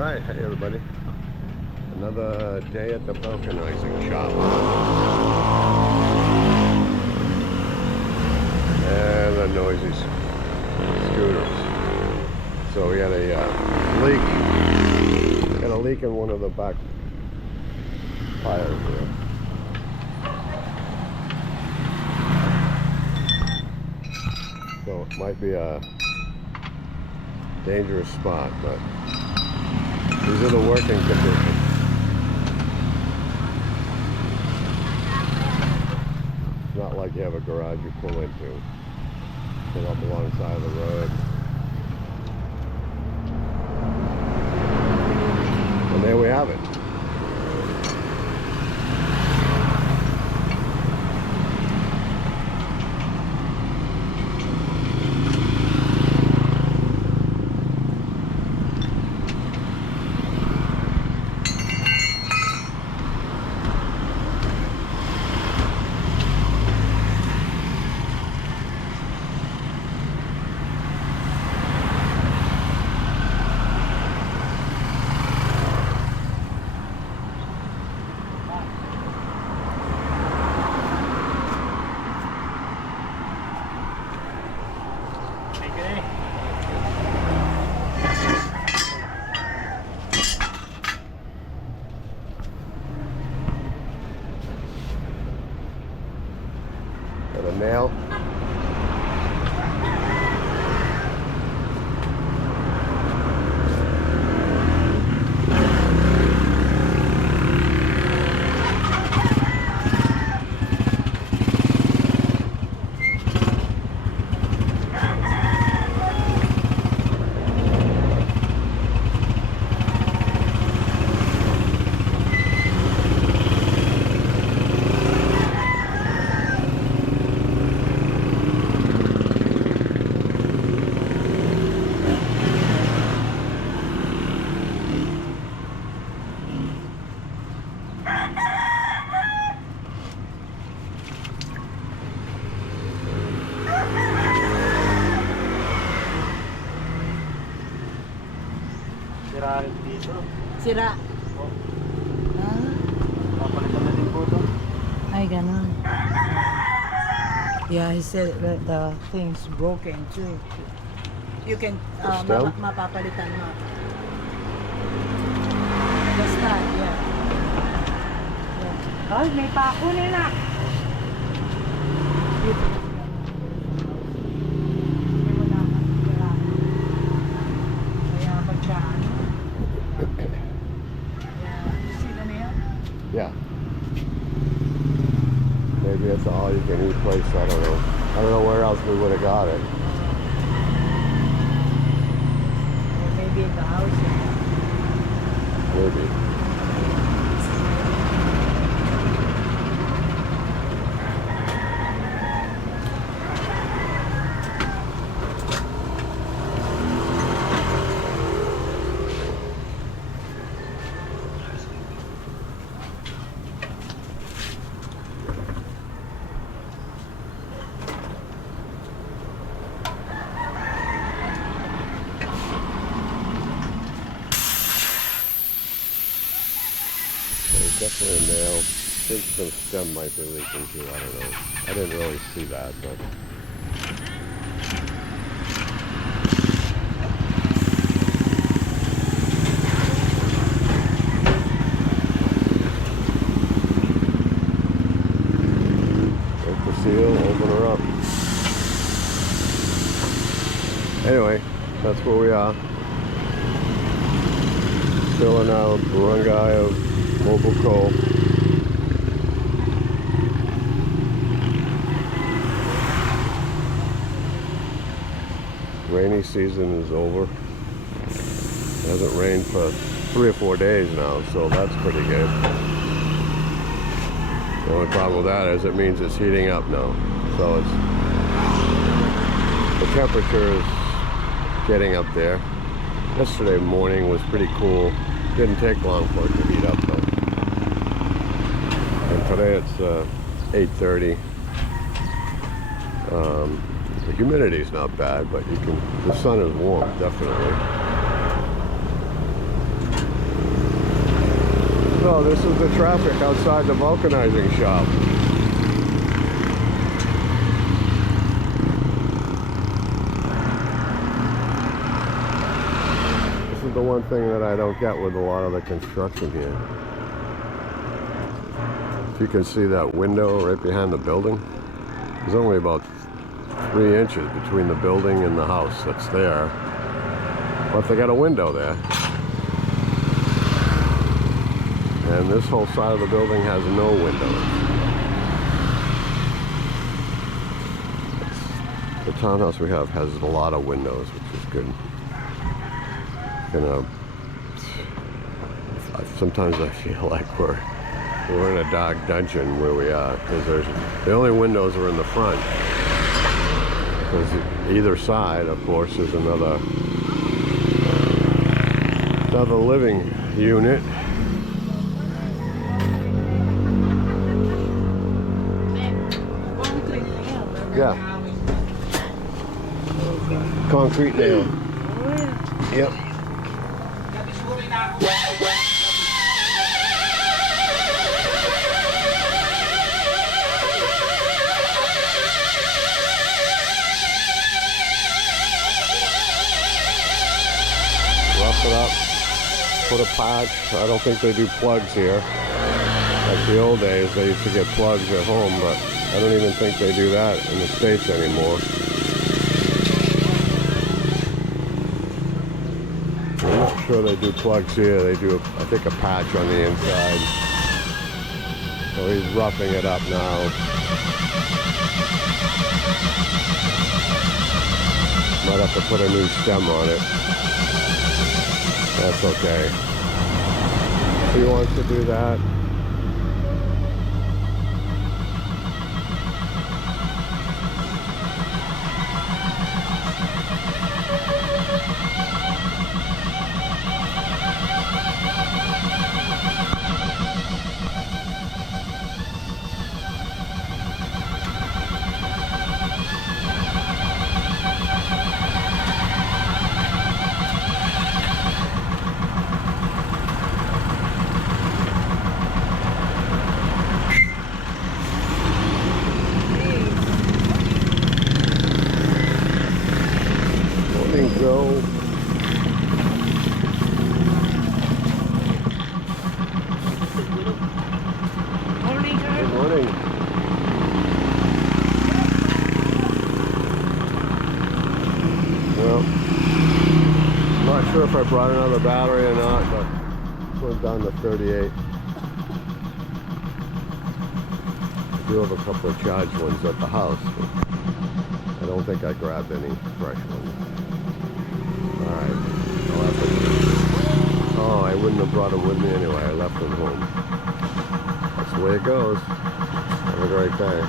Alright, hey everybody. Another day at the vulcanizing shop. And the noisy scooters. So we had a leak. Got a leak in one of the back tires here. So it might be a dangerous spot, but these are the working conditions. It's not like you have a garage you pull into. Pull up alongside of the road. And there we have it. Got a nail. Sira rin dito. Sira. Oh. Ah, Papalitan na din po ito. ay ganon. Yeah, he said that the thing's broken too. You can, stem? mapapalitan mo. The stand, yeah. Ay, may pako nila. Yeah. Maybe it's an all-you-can-eat place. I don't know. I don't know where else we would have got it. Or maybe in the house. Maybe. Definitely a nail. I think some stem might be leaking too. I don't know. I didn't really see that, but break the seal, open her up. Anyway, that's where we are. Still in our barangay of mobile coal. Rainy season is over. It hasn't rained for 3 or 4 days now, so that's pretty good. The only problem with that is it means it's heating up now. So it's the temperature is getting up there. Yesterday morning was pretty cool. Didn't take long for it to heat up though. And today it's 8:30. The humidity's not bad, but the sun is warm, definitely. go. This is the traffic outside the vulcanizing shop. This is the one thing that I don't get with a lot of the construction here. If you can see that window right behind the building, there's only about 3 inches between the building and the house that's there. But they got a window there. And this whole side of the building has no windows. The townhouse we have has a lot of windows, which is good. You know, sometimes I feel like we're in a dark dungeon where we are, because the only windows are in the front. Because either side, of course, is another living unit. Yeah. Concrete nail. Yep. Rough it up. Put a patch. I don't think they do plugs here. Like the old days, they used to get plugs at home, but I don't even think they do that in the States anymore. I'm not sure they do plugs here. They do, I think, a patch on the inside. So he's roughing it up now. Might have to put a new stem on it. That's okay. If he wants to do that. Go. Morning, sir. Good morning. Well, I'm not sure if I brought another battery or not, but this one's down to 38. I do have a couple of charged ones at the house, but I don't think I grabbed any fresh ones. Alright, I'll have to... Oh, I wouldn't have brought them with me anyway. I left them home. That's the way it goes. Have a great day.